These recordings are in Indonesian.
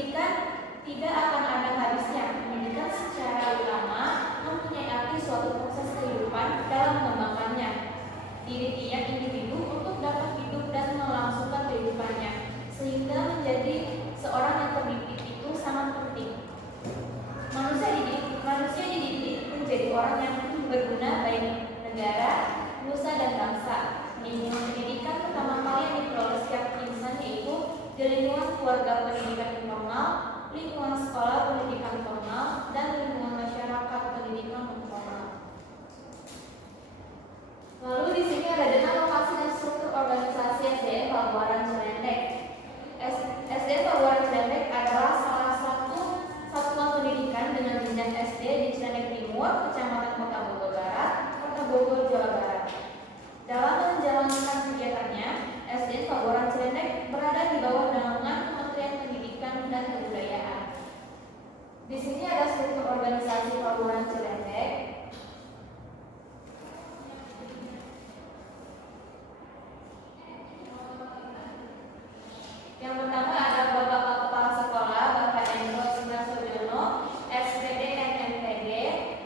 Pendidikan tidak akan ada habisnya. Pendidikan secara utama mempunyai arti suatu proses kehidupan dalam mengembangkannya diri tiap individu untuk dapat hidup dan melangsungkan kehidupannya, sehingga menjadi seorang yang terdidik itu sangat penting. Manusia dididik menjadi orang yang berguna bagi negara, nusa dan bangsa. Lingkungan pendidikan pertama kali yang diperoleh setiap insan yaitu di lingkungan keluarga pendidikan informal, lingkungan sekolah pendidikan formal, dan lingkungan masyarakat pendidikan non formal. Lalu di sini ada dana lokasi dan struktur organisasi SDN Pabuaran Cilendek. SDN Pabuaran Cilendek adalah salah satu satuan pendidikan dengan jenjang SD di Cilendek Timur, Kecamatan Kota Bogor Barat, Kota Bogor, Jawa Barat. Dalam menjalankan kegiatannya, SDN Pabuaran Cilendek berada di bawah naungan Kementerian Pendidikan dan Kebudayaan. Di sini ada struktur organisasi Pabuaran Cilendek. Yang pertama ada Bapak Kepala Sekolah, Bapak Endro Sinasojono, SPD MNPD.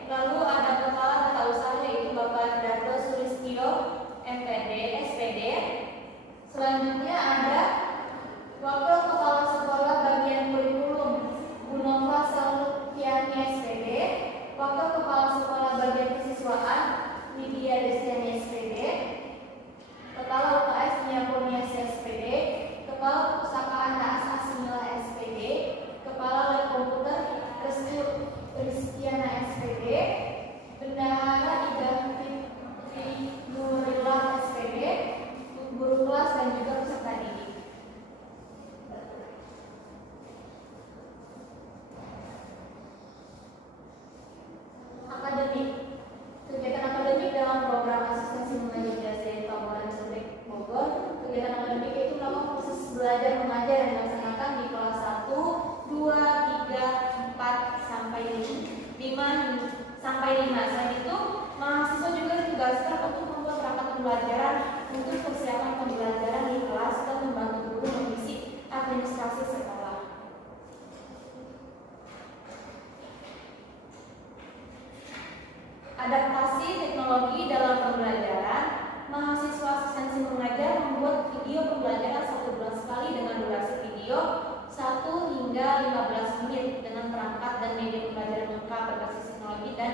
Lalu ada Kepala Tata Usaha yaitu Bapak Dardo Sulistyo, MPD, SPD. Selanjutnya ada Wakil Kepala Sekolah Bagian Kurikulum, Bu Nova Salutiani, SPD. Wakil Kepala Sekolah Bagian Kesiswaan, Lydia Destiani, SPD. Kepala UKS Nia Kurniasi, SPD. Kepala Perpustakaan Naas Asmila, SPD. Kepala Lab Komputer Restu Rizkiana, SPD. Bendahara Ida Fitri Nurillah, SPD. Guru kelas dan juga peserta didik. Akademik. Kegiatan akademik dalam program asistensi mengajar di SDN Pabuaran Cilendek Bogor. Kegiatan akademik itu melakukan proses belajar mengajar yang dilaksanakan di kelas 1, 2, 3, 4 sampai 5. Selain itu, mahasiswa juga ditugaskan untuk membuat rapat pembelajaran untuk persiapan pembelajaran di kelas dan membantu guru mengisi administrasi sekolah. Adaptasi teknologi dalam pembelajaran. Mahasiswa asistensi mengajar membuat video pembelajaran 1 bulan sekali dengan durasi video 1 hingga 15 menit dengan perangkat dan media pembelajaran lengkap berbasis teknologi dan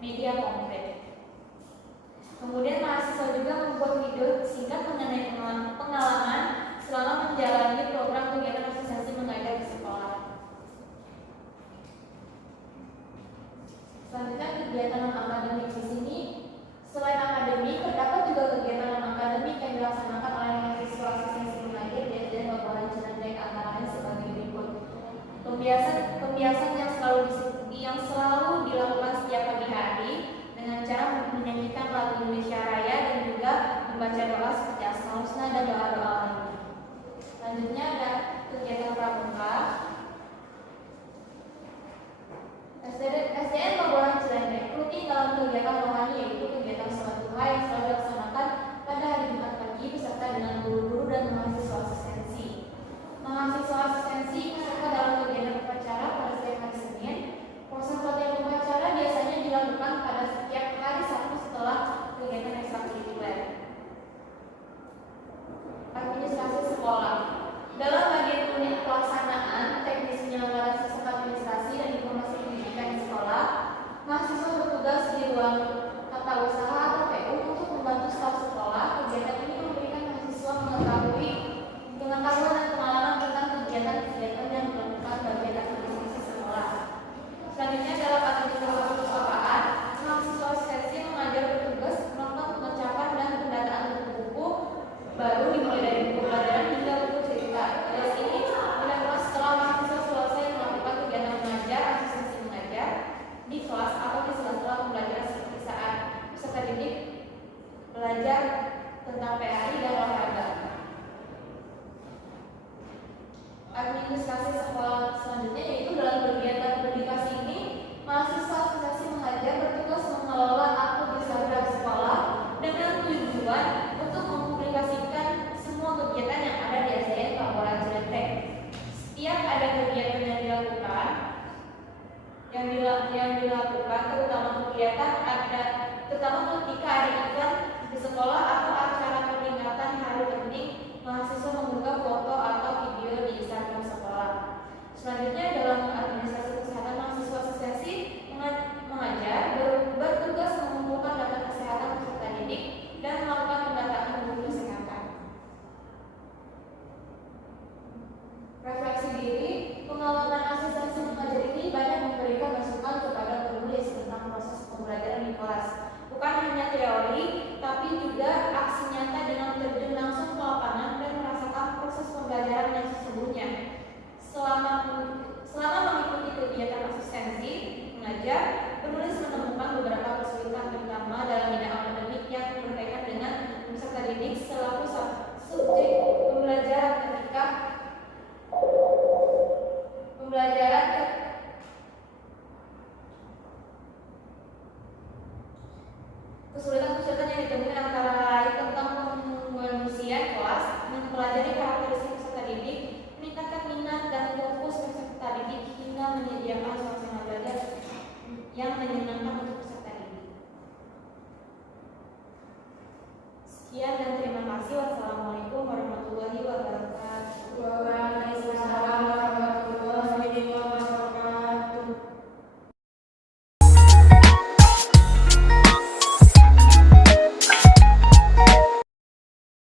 media konkret. Kemudian mahasiswa juga membuat video singkat mengenai pengalaman selama menjalani program kegiatan asistensi mengajar di sekolah. Selanjutnya kegiatan non-akademik di sini. Selain akademik, terdapat juga kegiatan non-akademik yang dilaksanakan oleh mahasiswa asistensi mengajar di SDN Pabuaran Cilendek antara lain sebagai berikut. Pembiasan yang selalu dilakukan setiap pagi hari dengan cara menyanyikan lagu Indonesia Raya dan juga membaca doa seperti Asmaul Husna dan doa-doa lainnya. Selanjutnya ada kegiatan pramuka. SDN Pabuaran Cilendek rutin dalam kegiatan rohani yaitu kegiatan sholat duha yang selalu dilaksanakan pada hari Jumat pagi beserta dengan guru-guru dan mahasiswa asistensi. Mahasiswa asistensi beserta dalam kegiatan upacara pada setiap hari Senin. Proses latihan upacara biasanya dilakukan pada setiap hari Sabtu setelah kegiatan ekstrakurikuler. Administrasi sekolah. Dalam bagian unit pelaksanaan teknis penyelenggaraan sistem administrasi dan informasi pendidikan di sekolah, mahasiswa bertugas di ruang tata usaha atau PU untuk membantu staf sekolah. Kegiatan ini memberikan mahasiswa mengetahui pengetahuan dan pengalaman tentang kegiatan-kegiatan yang dilakukan bagian administrasi sekolah. Selanjutnya dalam administrasi perpustakaan, mahasiswa asistensi mengajar bertugas melakukan pengecapan dan pendataan buku-buku baru dimulai dari buku pelajaran hingga buku cerita. Tugas ini dilakukan setelah mahasiswa selesai melakukan kegiatan mengajar asistensi mengajar di kelas atau di sela-sela pembelajaran seperti saat peserta didik belajar tentang PAI dan olahraga. Administrasi sekolah selanjutnya yaitu dalam kegiatan publikasi ini, mahasiswa asistensi mengajar bertugas mengelola akun Instagram sekolah dengan tujuan untuk mempublikasikan semua kegiatan yang ada di SDN Pabuaran Cilendek. Setiap ada kegiatan yang dilakukan, terutama ketika ada event di sekolah atau acara peringatan hari penting, mahasiswa mengunggah foto atau video di Instagram sekolah. Selanjutnya, dalam administrasi kesehatan, mahasiswa asistensi mengajar bertugas mengumpulkan data kesehatan peserta didik dan melakukan pendataan guru kesehatan. Refleksi diri, pengalaman asistensi mengajar ini banyak memberikan masukan kepada penulis tentang proses pembelajaran di kelas. Bukan hanya teori, tapi juga aksi nyata dengan terjun langsung ke lapangan dan merasakan proses pembelajaran yang sesungguhnya. Selama mengikuti kegiatan asistensi mengajar,